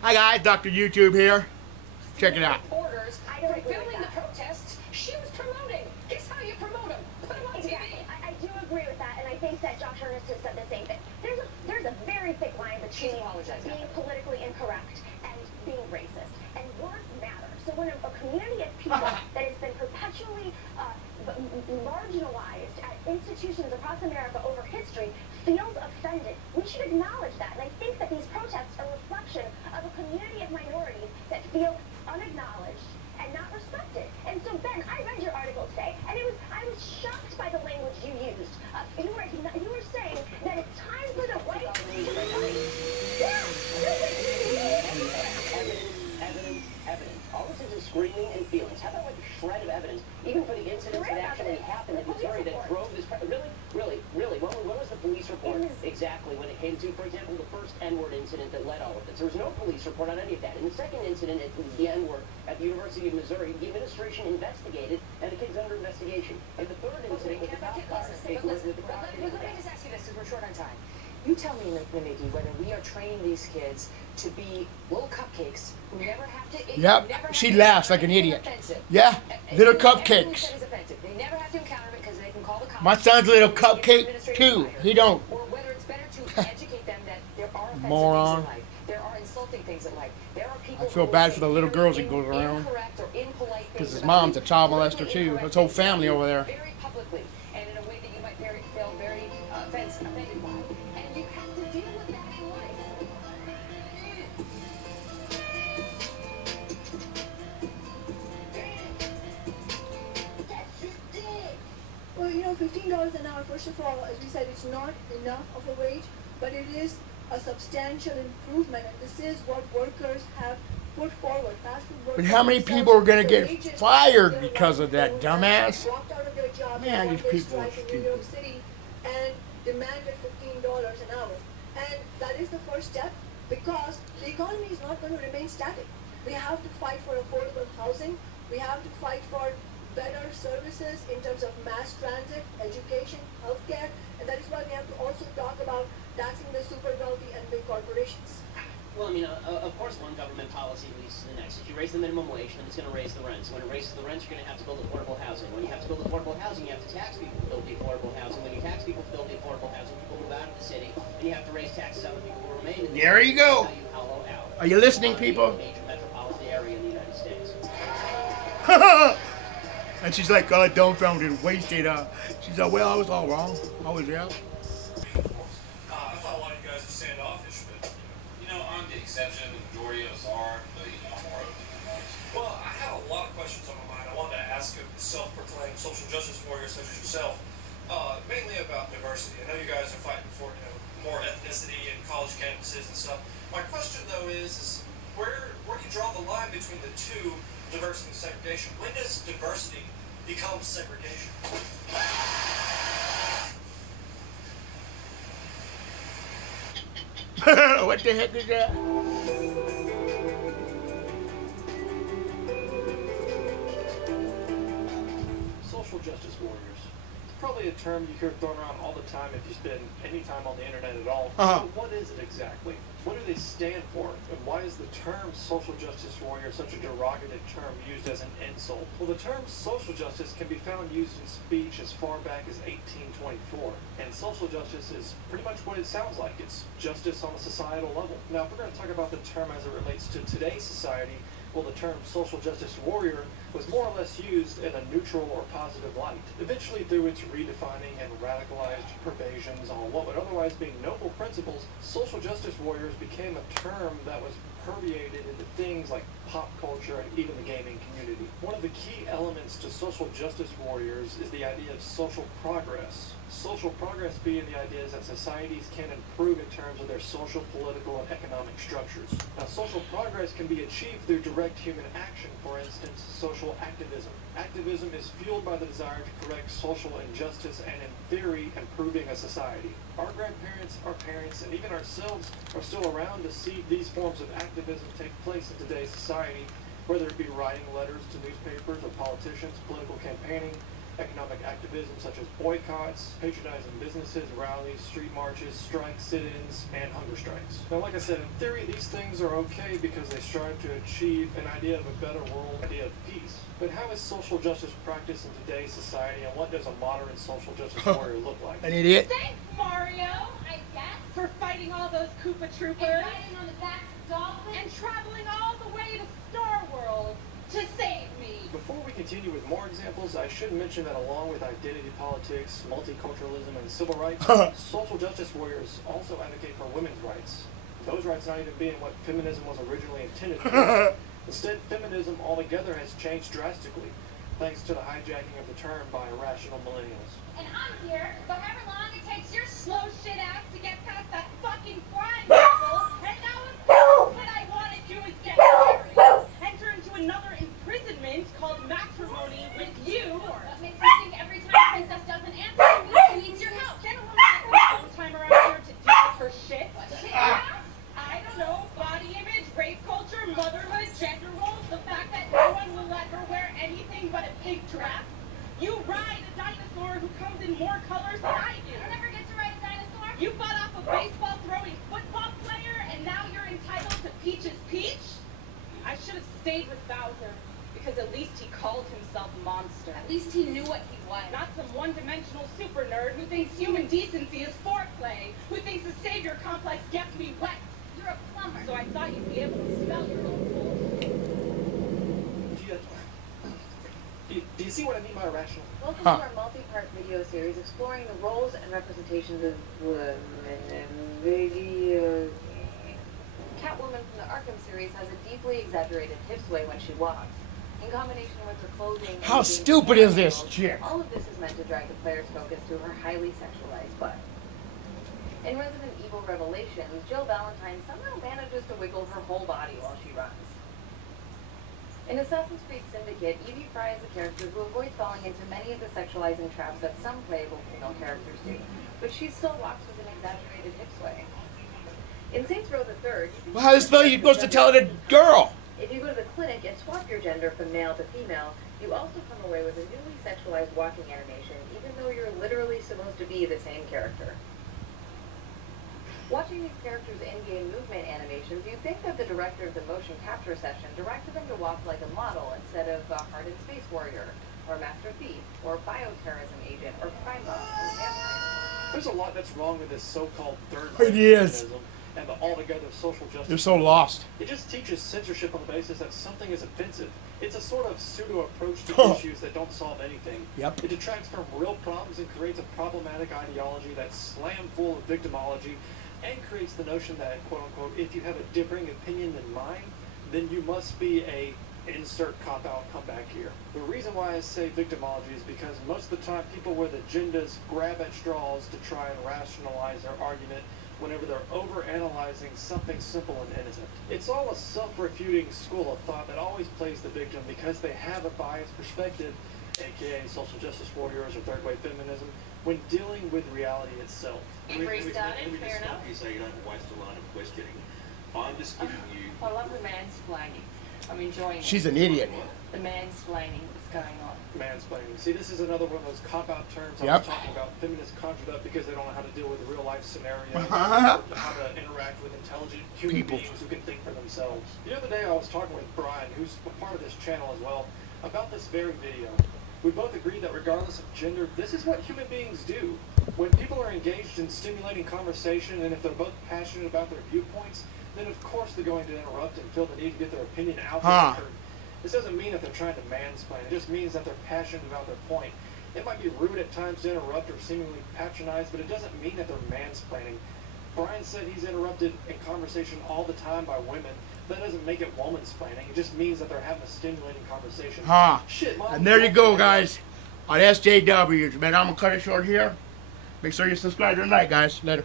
Hi guys, Dr. YouTube here. Check it out. Orders for filming the protests she was promoting. Guess how you promote them? Put them on TV. I do agree with that, and I think that Josh Earnest has said the same thing. There's a very thick line between being politically incorrect and being racist. And words matter. So when a community of people that has been perpetually marginalized at institutions across America over history feels offended, we should acknowledge that. And I think that these protests are a reflection of a community of minorities that feel unacknowledged and not respected. And so, Ben, I read your article today, and I was shocked by the language you used. You were saying that it's time for the white to fight. Yeah, Evidence. All this is screaming and feelings. How about like a shred of evidence, even for the incidents that actually happened in Missouri that drove this? Really? When was the police report exactly when it came to, for example, the first N-word incident that led all of this? There was no police report on any of that. In the second incident, it was the N-word at the University of Missouri. The administration investigated, and the kid's under investigation. And the third incident with the cop car. Let me just ask you this, because we're short on time. You tell me, Nikki, whether we are training these kids to be little cupcakes who never have to... Yep, she laughs like an idiot. Yeah, little cupcakes. They never have to encounter it because they can call the cops. My son's a little cupcake too. He don't. Or whether it's better to educate them that there are offensive Moron. things in life. There are insulting things in life. There are people I feel bad for the little girls that goes around. Because his mom's a child molester too. His whole family over there. Very publicly and in a way that you might feel very offended by. And you have to deal with that in life. Well, you know, $15 an hour, first of all, as we said, it's not enough of a wage, but it is a substantial improvement, and this is what workers have put forward. Fast food workers. But how many people are going to get fired because of that, dumbass? Walked out of their job, Man, these people are in New York City and demanded $15 an hour. And that is the first step, because the economy is not going to remain static. We have to fight for affordable housing. We have to fight for better services in terms of mass transit, education, healthcare, and that is why we have to also talk about taxing the super wealthy and big corporations. Well, I mean, of course, one government policy leads to the next. If you raise the minimum wage, then it's going to raise the rents. When it raises the rents, you're going to have to build affordable housing. When you have to build affordable housing, you have to tax people to build the affordable housing. When you tax people to build the affordable housing, people move out of the city, and you have to raise taxes on the people who remain in the city. There you go. That's how you hollow out. Are you listening, people? A major metropolitan area in the United States. And she's like, dumbfounded, wasted. She's like, well, I was all wrong. I was, yeah. I thought a lot of you guys are standoffish, but, you know, I'm the exception. The majority of us are, but, you know, I'm more open than most. Well, I have a lot of questions on my mind. I wanted to ask a self-proclaimed social justice warrior such as yourself, mainly about diversity. I know you guys are fighting for, you know, more ethnicity in college campuses and stuff. My question, though, is where do you draw the line between the two, diversity and segregation? When does diversity become segregation? What the heck is that? Social justice warriors. It's probably a term you hear thrown around all the time if you spend any time on the internet at all. But what is it exactly? What do they stand for? And why is the term social justice warrior such a derogative term used as an insult? Well, the term social justice can be found used in speech as far back as 1824. And social justice is pretty much what it sounds like. It's justice on a societal level. Now, if we're going to talk about the term as it relates to today's society, well, the term social justice warrior was more or less used in a neutral or positive light, eventually through its redefining and radicalized pervasions on what would otherwise be noble principles. Social justice warriors became a term that was permeated into things like pop culture and even the gaming community. One of the key elements to social justice warriors is the idea of social progress. Social progress being the idea is that societies can improve in terms of their social, political, and economic structures. Now, social progress can be achieved through direct human action, for instance, social activism. Activism is fueled by the desire to correct social injustice and, in theory, improving a society. Our grandparents, our parents, and even ourselves are still around to see these forms of activism take place in today's society, whether it be writing letters to newspapers or politicians, political campaigning, economic activism such as boycotts, patronizing businesses, rallies, street marches, strikes, sit-ins, and hunger strikes. Now, like I said, in theory, these things are okay because they strive to achieve an idea of a better world, idea of peace. But how is social justice practiced in today's society, and what does a modern social justice warrior look like? An idiot. Thanks, Mario, I guess, for fighting all those Koopa Troopers. And riding on the backs of dolphins. And traveling all the way to Star World to save me. Before we continue with more examples, I should mention that along with identity politics, multiculturalism, and civil rights, social justice warriors also advocate for women's rights. Those rights not even being what feminism was originally intended to be. Instead, feminism altogether has changed drastically, thanks to the hijacking of the term by irrational millennials. And I'm here, however long it takes your slow shit ass to get past that fucking crime level, and now what I want to do is get married. Enter into another imprisonment called matrimony with you. What makes you think every time Princess doesn't answer me, she needs your help? Get a woman that has no time around here to deal with her shit. What shit? I don't know, body image, rape culture, motherhood, gender roles, the fact that no one will let her wear anything but a pig dress. You ride a dinosaur who comes in more colors than I do. I never get to ride a dinosaur. You fought off a baseball-throwing football player, and now you're entitled to Peach's Peach? I should have stayed with Bowser, because at least he called himself Monster. At least he knew what he was. Not some one-dimensional super nerd who thinks human decency is foreplay, who thinks the savior complex gets me wet. You're a plumber. So I thought you'd be able to smell your own bullshit. Do you see what I mean by irrational? Welcome to our multi-part video series exploring the roles and representations of women in video games. Catwoman from the Arkham series has a deeply exaggerated hip sway when she walks. In combination with her clothing... How stupid is this chick? All of this is meant to drag the player's focus to her highly sexualized butt. In Resident Evil Revelations, Jill Valentine somehow manages to wiggle her whole body while she runs. In Assassin's Creed Syndicate, Evie Fry is a character who avoids falling into many of the sexualizing traps that some playable female characters do, but she still walks with an exaggerated hip sway. In Saints Row the Third, well, how the spell are you supposed to tell it a girl? If you go to the clinic and swap your gender from male to female, you also come away with a newly sexualized walking animation, even though you're literally supposed to be the same character. Watching these characters' in-game movement animations, you'd think that the director of the motion capture session directed them to walk like a model instead of a hardened space warrior, or master thief, or bioterrorism agent, or crime boss, or vampire. There's a lot that's wrong with this so-called third It is. feminism and the altogether social justice. You're so lost. It just teaches censorship on the basis that something is offensive. It's a sort of pseudo-approach to issues that don't solve anything. Yep. It detracts from real problems and creates a problematic ideology that's slam full of victimology, and creates the notion that, quote-unquote, if you have a differing opinion than mine, then you must be a insert cop-out, come back here. The reason why I say victimology is because most of the time people with agendas grab at straws to try and rationalize their argument whenever they're over-analyzing something simple and innocent. It's all a self-refuting school of thought that always plays the victim because they have a biased perspective, aka social justice warriors or third-wave feminism, when dealing with reality itself. Fair enough. You say you don't waste a line of questioning. I'm just giving you... I love the mansplaining. I'm enjoying She's it. an idiot. The mansplaining that's going on. Mansplaining. See, this is another one of those cop-out terms I was talking about. Feminists conjured up because they don't know how to deal with real-life scenarios, or how to interact with intelligent human beings who can think for themselves. The other day I was talking with Brian, who's a part of this channel as well, about this very video. We both agreed that regardless of gender, this is what human beings do. When people are engaged in stimulating conversation, and if they're both passionate about their viewpoints, then of course they're going to interrupt and feel the need to get their opinion out there. This doesn't mean that they're trying to mansplain. It just means that they're passionate about their point. It might be rude at times to interrupt or seemingly patronize, but it doesn't mean that they're mansplaining. Brian said he's interrupted in conversation all the time by women. That doesn't make it womansplaining. It just means that they're having a stimulating conversation. Shit, Mom. And there you go, guys. On SJW. Man, I'm going to cut it short here. Make sure you subscribe tonight, guys. Later.